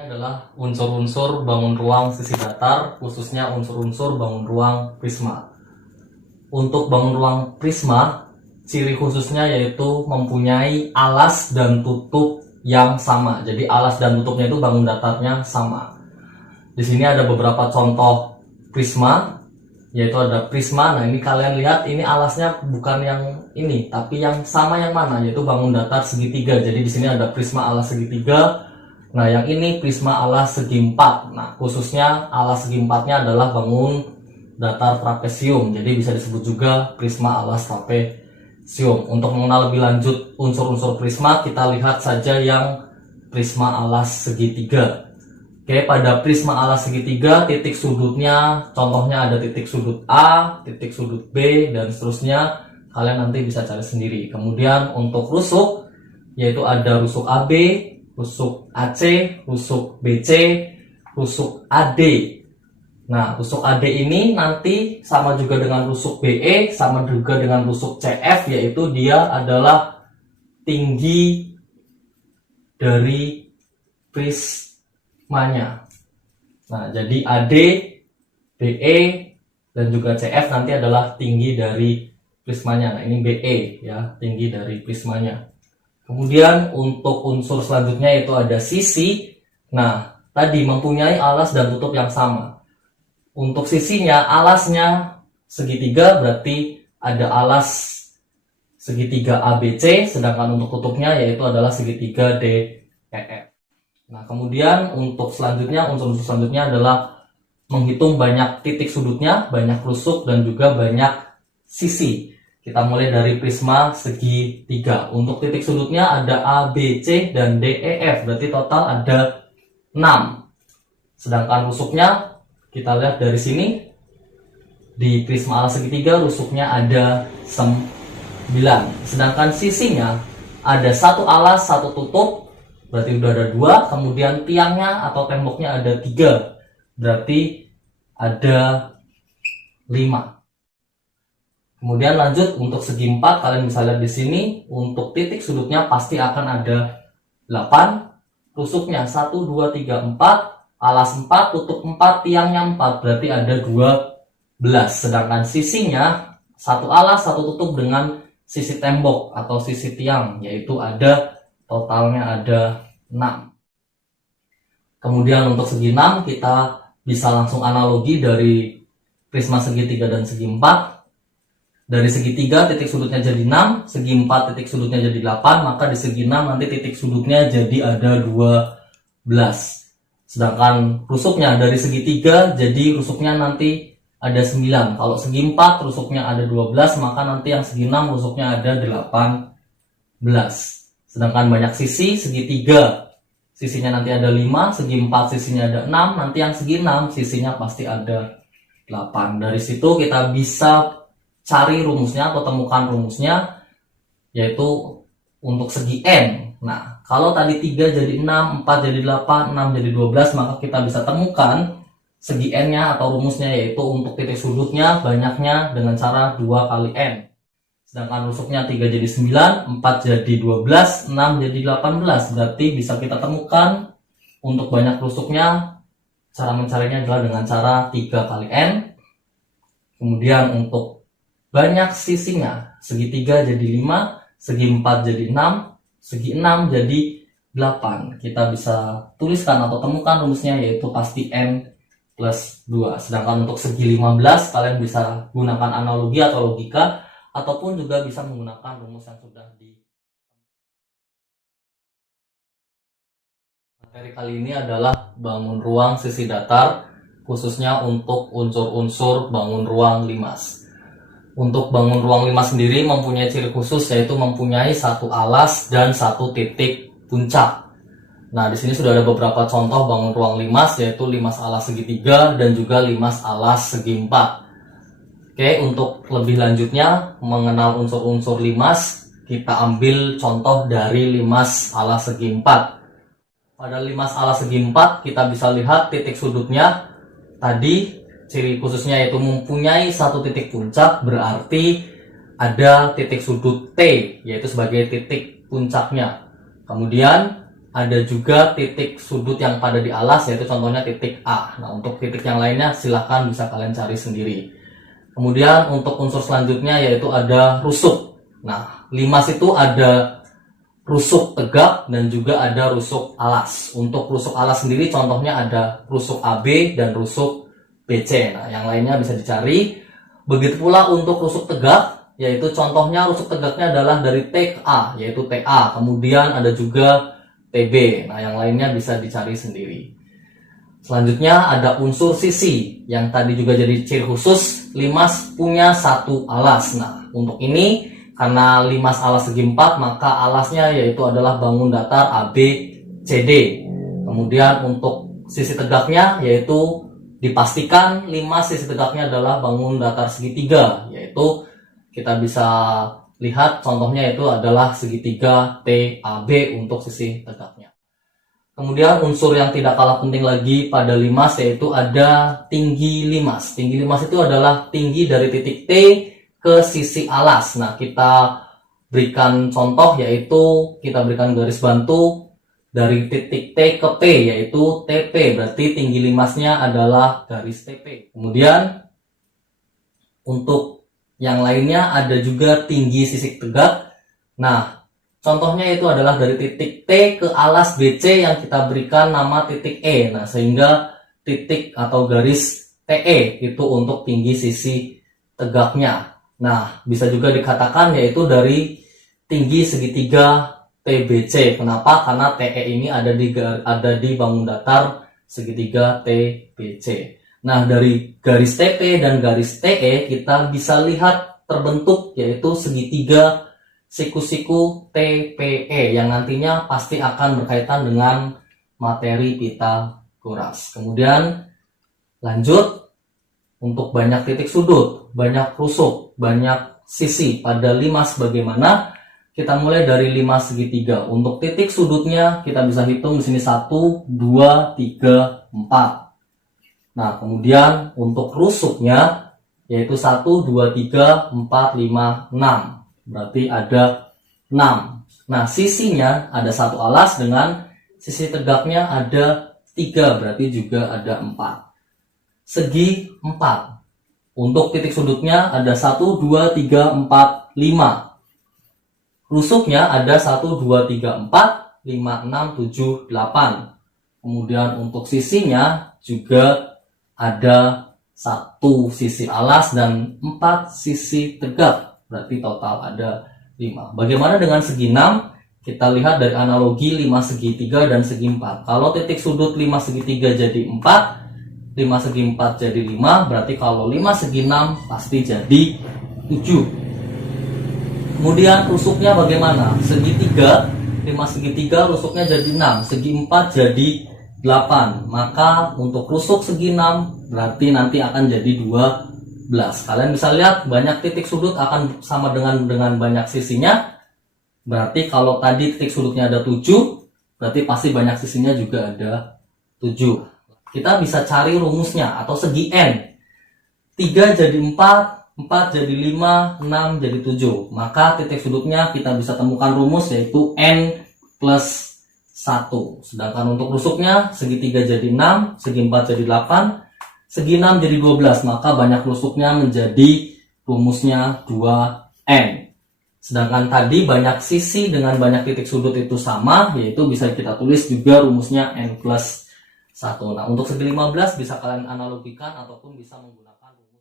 Ini adalah unsur-unsur bangun ruang sisi datar, khususnya unsur-unsur bangun ruang prisma. Untuk bangun ruang prisma, ciri khususnya yaitu mempunyai alas dan tutup yang sama. Jadi alas dan tutupnya itu bangun datarnya sama. Di sini ada beberapa contoh prisma, yaitu ada prisma. Nah, ini kalian lihat, ini alasnya bukan yang ini, tapi yang sama yang mana, yaitu bangun datar segitiga. Jadi di sini ada prisma alas segitiga. Nah, yang ini prisma alas segi empat. Nah, khususnya alas segi empatnya adalah bangun datar trapesium. Jadi bisa disebut juga prisma alas trapesium. Untuk mengenal lebih lanjut unsur-unsur prisma, kita lihat saja yang prisma alas segitiga. Oke, pada prisma alas segitiga, titik sudutnya, contohnya ada titik sudut A, titik sudut B, dan seterusnya. Kalian nanti bisa cari sendiri. Kemudian untuk rusuk, yaitu ada rusuk AB, rusuk AC, rusuk BC, rusuk AD. Nah, rusuk AD ini nanti sama juga dengan rusuk BE, sama juga dengan rusuk CF, yaitu dia adalah tinggi dari prismanya. Nah, jadi AD, BE, dan juga CF nanti adalah tinggi dari prismanya. Nah, ini BE ya, tinggi dari prismanya. Kemudian untuk unsur selanjutnya yaitu ada sisi. Nah, tadi mempunyai alas dan tutup yang sama. Untuk sisinya, alasnya segitiga, berarti ada alas segitiga ABC, sedangkan untuk tutupnya yaitu adalah segitiga DEF. Nah, kemudian untuk selanjutnya, unsur-unsur selanjutnya adalah menghitung banyak titik sudutnya, banyak rusuk, dan juga banyak sisi. Kita mulai dari prisma segitiga. Untuk titik sudutnya ada A, B, C, dan D, E, F. Berarti total ada 6. Sedangkan rusuknya, kita lihat dari sini. Di prisma alas segitiga, rusuknya ada 9. Sedangkan sisinya, ada 1 alas, 1 tutup. Berarti udah ada 2. Kemudian tiangnya atau temboknya ada 3. Berarti ada 5. Kemudian lanjut untuk segi 4, kalian bisa lihat di sini untuk titik sudutnya pasti akan ada 8, rusuknya 1, 2, 3, 4, alas 4, tutup 4, tiangnya 4, berarti ada 12. Sedangkan sisinya 1 alas, 1 tutup dengan sisi tembok atau sisi tiang, yaitu ada totalnya ada 6. Kemudian untuk segi 6 kita bisa langsung analogi dari prisma segitiga dan segi 4. Dari segitiga titik sudutnya jadi 6, segi 4 titik sudutnya jadi 8, maka di segi 6 nanti titik sudutnya jadi ada 12. Sedangkan rusuknya dari segitiga jadi rusuknya nanti ada 9. Kalau segi 4 rusuknya ada 12, maka nanti yang segi 6 rusuknya ada 18. Sedangkan banyak sisi, segitiga sisinya nanti ada 5, segi 4 sisinya ada 6, nanti yang segi 6 sisinya pasti ada 8. Dari situ kita bisa cari rumusnya atau temukan rumusnya, yaitu untuk segi N. Nah, kalau tadi 3 jadi 6, 4 jadi 8, 6 jadi 12, maka kita bisa temukan segi N-nya atau rumusnya, yaitu untuk titik sudutnya banyaknya dengan cara 2 kali N. Sedangkan rusuknya 3 jadi 9, 4 jadi 12, 6 jadi 18. Berarti bisa kita temukan untuk banyak rusuknya, cara mencarinya adalah dengan cara 3 kali N. Kemudian untuk banyak sisinya, segitiga jadi 5, segi 4 jadi 6, segi 6 jadi 8. Kita bisa tuliskan atau temukan rumusnya, yaitu pasti N plus 2. Sedangkan untuk segi 15, kalian bisa gunakan analogi atau logika, ataupun juga bisa menggunakan rumus yang sudah di materi kali ini adalah bangun ruang sisi datar, khususnya untuk unsur-unsur bangun ruang limas. Untuk bangun ruang limas sendiri mempunyai ciri khusus, yaitu mempunyai 1 alas dan 1 titik puncak. Nah, di sini sudah ada beberapa contoh bangun ruang limas, yaitu limas alas segitiga dan juga limas alas segi 4. Oke, untuk lebih lanjutnya mengenal unsur-unsur limas, kita ambil contoh dari limas alas segi 4. Pada limas alas segi 4 kita bisa lihat titik sudutnya tadi. Ciri khususnya yaitu mempunyai 1 titik puncak, berarti ada titik sudut T, yaitu sebagai titik puncaknya. Kemudian ada juga titik sudut yang pada di alas, yaitu contohnya titik A. Nah, untuk titik yang lainnya silahkan bisa kalian cari sendiri. Kemudian untuk unsur selanjutnya yaitu ada rusuk. Nah, limas itu ada rusuk tegak dan juga ada rusuk alas. Untuk rusuk alas sendiri contohnya ada rusuk AB dan rusuk BC. Nah, yang lainnya bisa dicari. Begitu pula untuk rusuk tegak, yaitu contohnya rusuk tegaknya adalah dari T ke A, yaitu TA. Kemudian ada juga TB. Nah, yang lainnya bisa dicari sendiri. Selanjutnya ada unsur sisi, yang tadi juga jadi ciri khusus limas punya satu alas. Nah, untuk ini karena limas alas segi 4, maka alasnya yaitu adalah bangun datar ABCD. Kemudian untuk sisi tegaknya yaitu dipastikan limas sisi tegaknya adalah bangun datar segitiga, yaitu kita bisa lihat contohnya itu adalah segitiga TAB untuk sisi tegaknya. Kemudian unsur yang tidak kalah penting lagi pada limas yaitu ada tinggi limas. Tinggi limas itu adalah tinggi dari titik T ke sisi alas. Nah, kita berikan contoh yaitu kita berikan garis bantu dari titik T ke P yaitu TP. Berarti tinggi limasnya adalah garis TP. Kemudian untuk yang lainnya ada juga tinggi sisi tegak. Nah, contohnya itu adalah dari titik T ke alas BC yang kita berikan nama titik E. Nah, sehingga titik atau garis TE itu untuk tinggi sisi tegaknya. Nah, bisa juga dikatakan yaitu dari tinggi segitiga TBC. Kenapa? Karena TE ini ada di bangun datar segitiga TBC. Nah, dari garis TP dan garis TE kita bisa lihat terbentuk yaitu segitiga siku-siku TPE yang nantinya pasti akan berkaitan dengan materi Pythagoras. Kemudian lanjut untuk banyak titik sudut, banyak rusuk, banyak sisi pada limas bagaimana? Kita mulai dari limas segitiga. Untuk titik sudutnya kita bisa hitung di sini 1, 2, 3, 4. Nah, kemudian untuk rusuknya yaitu 1, 2, 3, 4, 5, 6. Berarti ada 6. Nah, sisinya ada satu alas dengan sisi tegaknya ada 3, berarti juga ada 4. Segi 4. Untuk titik sudutnya ada 1, 2, 3, 4, 5. Rusuknya ada 1, 2, 3, 4, 5, 6, 7, 8. Kemudian untuk sisinya juga ada 1 sisi alas dan 4 sisi tegak. Berarti total ada 5. Bagaimana dengan segi 6? Kita lihat dari analogi 5 segitiga dan segi 4. Kalau titik sudut 5 segitiga jadi 4, 5 segi 4 jadi 5, berarti kalau 5 segi 6 pasti jadi 7. Kemudian rusuknya bagaimana? Segitiga, 5 segitiga rusuknya jadi 6, segi 4 jadi 8. Maka untuk rusuk segi 6 berarti nanti akan jadi 12. Kalian bisa lihat banyak titik sudut akan sama dengan banyak sisinya. Berarti kalau tadi titik sudutnya ada 7, berarti pasti banyak sisinya juga ada 7. Kita bisa cari rumusnya atau segi N. 3 jadi 4, 4 jadi 5, 6 jadi 7. Maka titik sudutnya kita bisa temukan rumus yaitu N plus 1. Sedangkan untuk rusuknya segitiga jadi 6, segi 4 jadi 8, segi 6 jadi 12. Maka banyak rusuknya menjadi rumusnya 2N. Sedangkan tadi banyak sisi dengan banyak titik sudut itu sama, yaitu bisa kita tulis juga rumusnya N plus 1. Nah, untuk segi 15 bisa kalian analogikan ataupun bisa menggunakan rumus